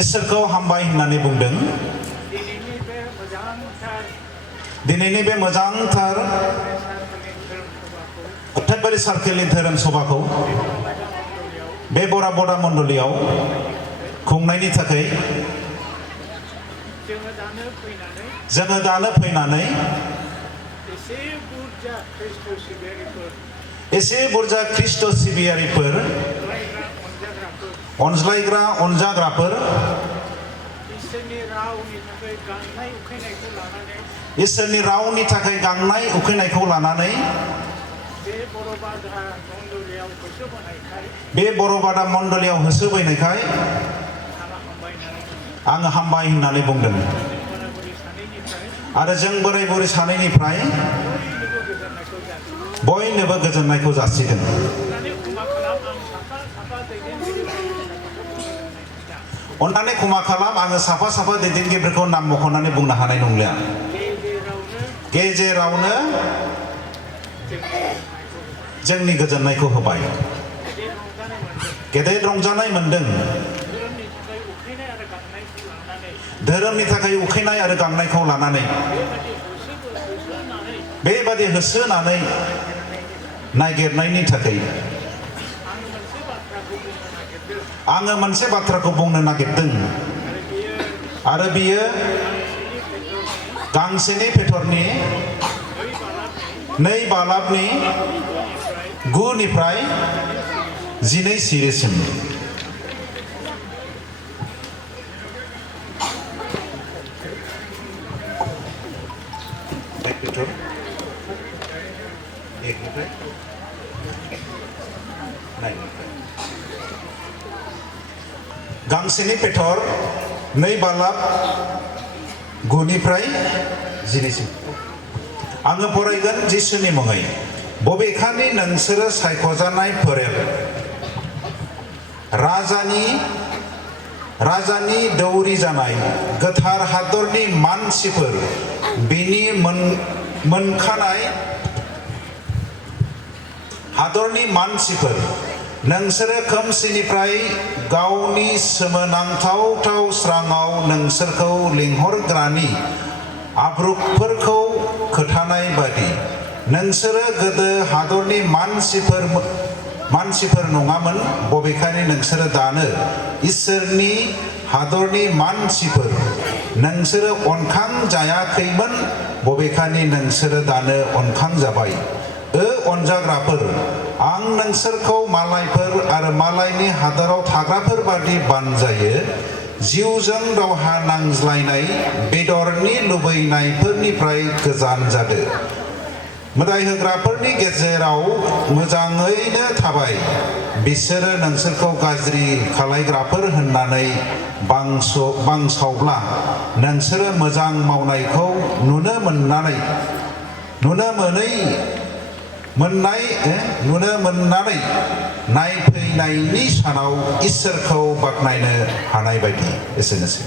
इसोरखौ हामबाय होननानै बुंदों दिनैनि बे मोजांथार कथ्राबारि सार्केलनि धोरोम सभाखौ बे बरा बदा मण्डलियाव खुंनायनि थाखाय जोङो दानो फैनानै एसे बुरजा ख्रिस्ट' सिबियारिफोर अनज्लायग्रा अनजाग्राफोर इसोरनि रावनि थाखाय गांनाय उखैनायखौ लानानै बे बरबादा मण्डलियाव होसोबोनायखाय आङो हामबाय होननानै बुंदों आरो जों बोराय बुरै सानैनिफ्राय बयनोबो गोजोननायखौ जासिदों अन्नानै क्षमा खालाम आङो साफा साफा दैदेनगिरिफोरखौ नाम मख'नानै बुंनो हानाय नंलिया गेजेरावनो जोंनि गोजोननायखौ होबाय गेदेर रंजानाय मोनदों धोरोमनि थाखाय उखैनाय आरो गांनायखौ लानानै बेबादि होसोनानै नागिरनायनि थाखाय आङो मोनसे बाथ्राखौ बुंनो नागिरदों आरो बियो गांसेनि पेटरनि 2 बालाबनि 9 निफ्राय 12 सिरिसिम गांसेनि पेटर 2 बालाब 9 निफ्राय 12 सिम आङो फरायगोन जिसुनि मुङै बबेखानि नोंसोरो सायख'जानाय फोरेर राजानि दौरि जानाय गोथार हादरनि मानसिफोर बिनि मोनखानाय हादरनि मानसिफोर नोंसोरो खोमसिनिफ्राय गावनि सोमोनांथाव स्राङाव नोंसोरखौ लिंहरग्रानि आब्रुकफोरखौ खोथानाय बादि नोंसोरो गोदो हादरनि मानसिफोर नङामोन बबेखानि नोंसोरो दानो इसोरनि हादरनि मानसिफोर नोंसोरो अनखां जायाखैमोन बबेखानि नोंसोरो दानो अनखां जाबाय अनजाग्राफोर आं नोंसोरखौ मालायफोर आरो मालायनि हादराव थाग्राफोर बादि बानजायो जिउजों दावहा नांज्लायनाय बेदरनि लुबैनायफोरनिफ्राय गोजान जादो मोदाय होग्राफोरनि गेजेराव मोजाङैनो थाबाय बिसोरो नोंसोरखौ गाज्रि खालायग्राफोर होननानै बांसावब्ला नोंसोरो मोजां मावनायखौ नुनो मोननानै नायफैनायनि सानाव इसोरखौ बाख्नायनो हानाय बायदि एसेनोसै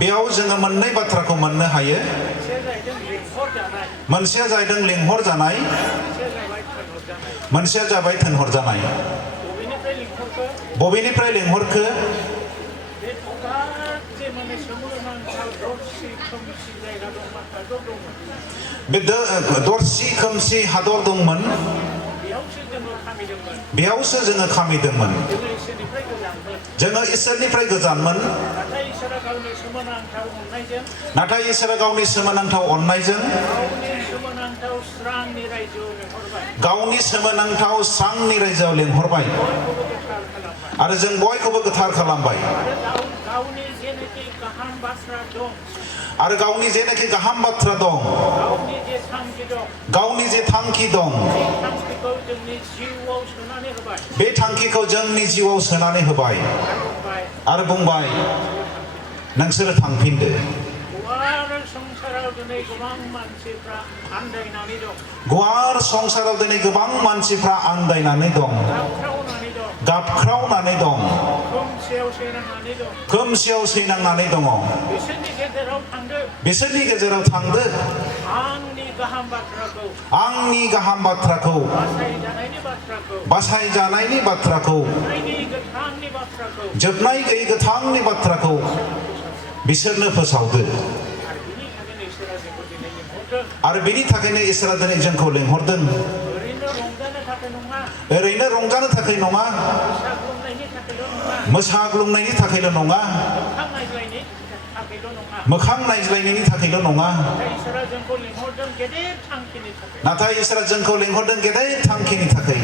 बेयाव जोङो मोननै बाथ्राखौ मोननो हायो मोनसेया जादों लेंहर जानाय मोनसेया जाबाय थोनहरजानाय बबेनिफ्राय लेंहरखो बे दरसि खोमसि हादर दंमोन बेयावसो जोङो खामिदोंमोन जोङो इसोरनिफ्राय गोजानमोन नाथाय इसोरा गावनि सोमोनांथाव अननायजों गावनि सोमोनांथाव स्रांनि रायजोआव लेंहरबाय आरो जों बयखौबो गोथार खालामबाय आरो गावनि जेनाखि गाहाम बाथ्रा दं गावनि जे थांखि दं बे थांखिखौ जोंनि जिउआव सोनानै होबाय आरो बुंबाय नोंसोरो थांफिनदो गुवार संसाराव दिनै गोबां मानसिफ्रा आन्दायनानै दं गाबख्रावनानै दं खोमसियाव सैनांनानै दङ बिसोरनि गेजेराव थांदो आंनि गाहाम बाथ्राखौ बासायजानायनि बाथ्राखौ जोबनाय गैयै गोथांनि बाथ्राखौ बिसोरनो फोसावदो आरो बेनि थाखायनो इसोरा दिनै जोंखौ लेंहरदों ओरैनो रंजानो थाखाय नङा मोसाग्लुंनायनि थाखायल' नङा मोखां नायज्लायनायनि थाखायल' नङा नाथाय इसोरा जोंखौ लेंहरदों गेदेर थांखिनि थाखाय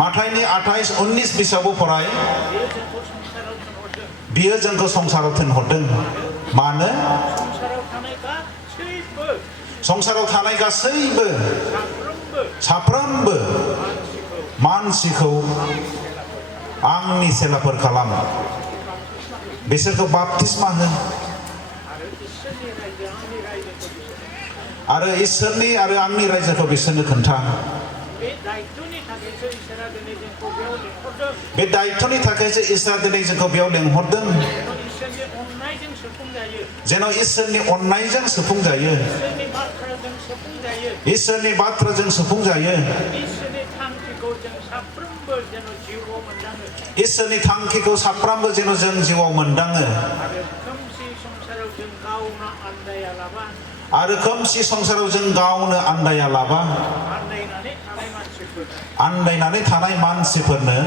माथाइनि 28-19 बिजाबाव फराय बियो जोंखौ संसाराव थिनहरदों मानो संसाराव थानाय गासैबो साफ्रोमबो मानसिखौ आंनि सेलाफोर खालाम बिसोरखौ बाप्तिस्मा हो आरो इसोरनि आरो आंनि रायजोखौ बिसोरनो खोन्था बे दायित्वनि थाखायसो इसोरा दिनै जोंखौ बेयाव लेंहरदों जेन' इसोरनि अननायजों सुफुंजायो इसोरनि बाथ्राजों सुफुंजायो इसोरनि थांखिखौ साफ्रोमबो जेन' जों जिउआव मोनदाङो आरो खोमसि संसाराव जों गावनो आन्दायालाबा आन्दायनानै थानाय मानसिफोरनो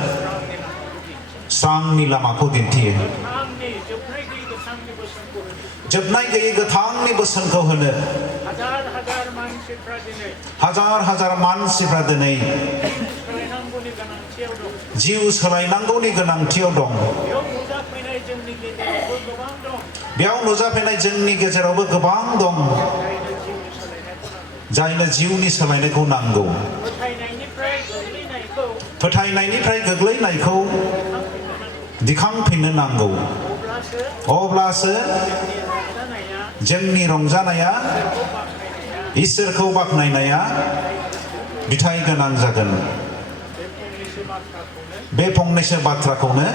स्रांनि लामाखौ दिन्थियो जोबनाय गैयै गोथांनि बोसोनखौ होनो हाजार मानसिफ्रा दिनै जिउ सोलायनांगौनि गोनांथियाव दं बेयाव नुजाफैनाय जोंनि गेजेरावबो गोबां दं जायनो जिउनि सोलायनायखौ नांगौ फोथायनायनिफ्राय गोग्लैनायखौ दिखांफिननो नांगौ अब्लासो जोंनि रंजानाया इसोरखौ बाख्नायनाया बिथाइ गोनां जागोन बे फंनैसो बाथ्राखौनो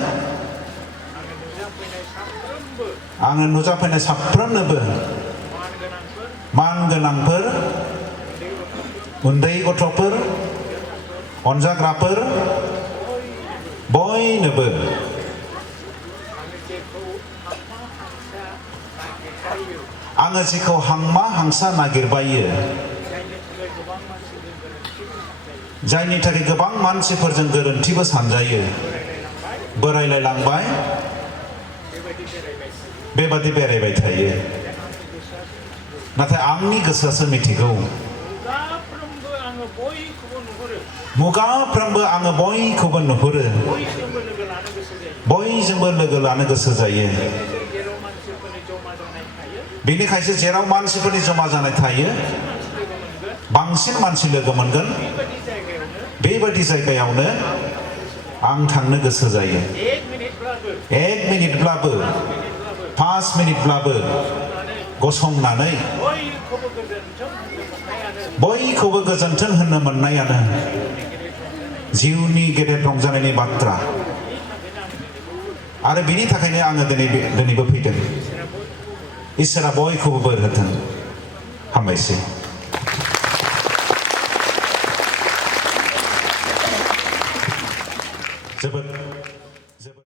आङो नुजाफैनाय साफ्रोमनोबो मान गोनांफोर उन्दै गथ'फोर अनजाग्राफोर बयनोबो आङो जेखौ हांमा हांसा नागिरबायो जायनि थाखाय गोबां मानसिफोरजों गोरोन्थिबो सानजायो बोरायलायलांबाय बेबादि बेरायबाय थायो नाथाय आंनि गोसोआसो मिथिगौ मुगाफ्रोमबो आङो बयखौबो नुहुरो बयजोंबो लोगो लानो गोसो जायो बेनिखायसो जेराव मानसिफोरनि जमा जानाय थायो बांसिन मानसि लोगो मोनगोन बेबादि जायगायावनो आं थांनो गोसो जायो 1 मिनिटब्लाबो 5 मिनिटब्लाबो गसंनानै बयखौबो गोजोन्थों होननो मोननायानो जिउनि गेदेर रंजानायनि बाथ्रा आरो बिनि थाखायनो आङो दिनैबो फैदों इसोरा बयखौबो बोर होथों हामबायसै।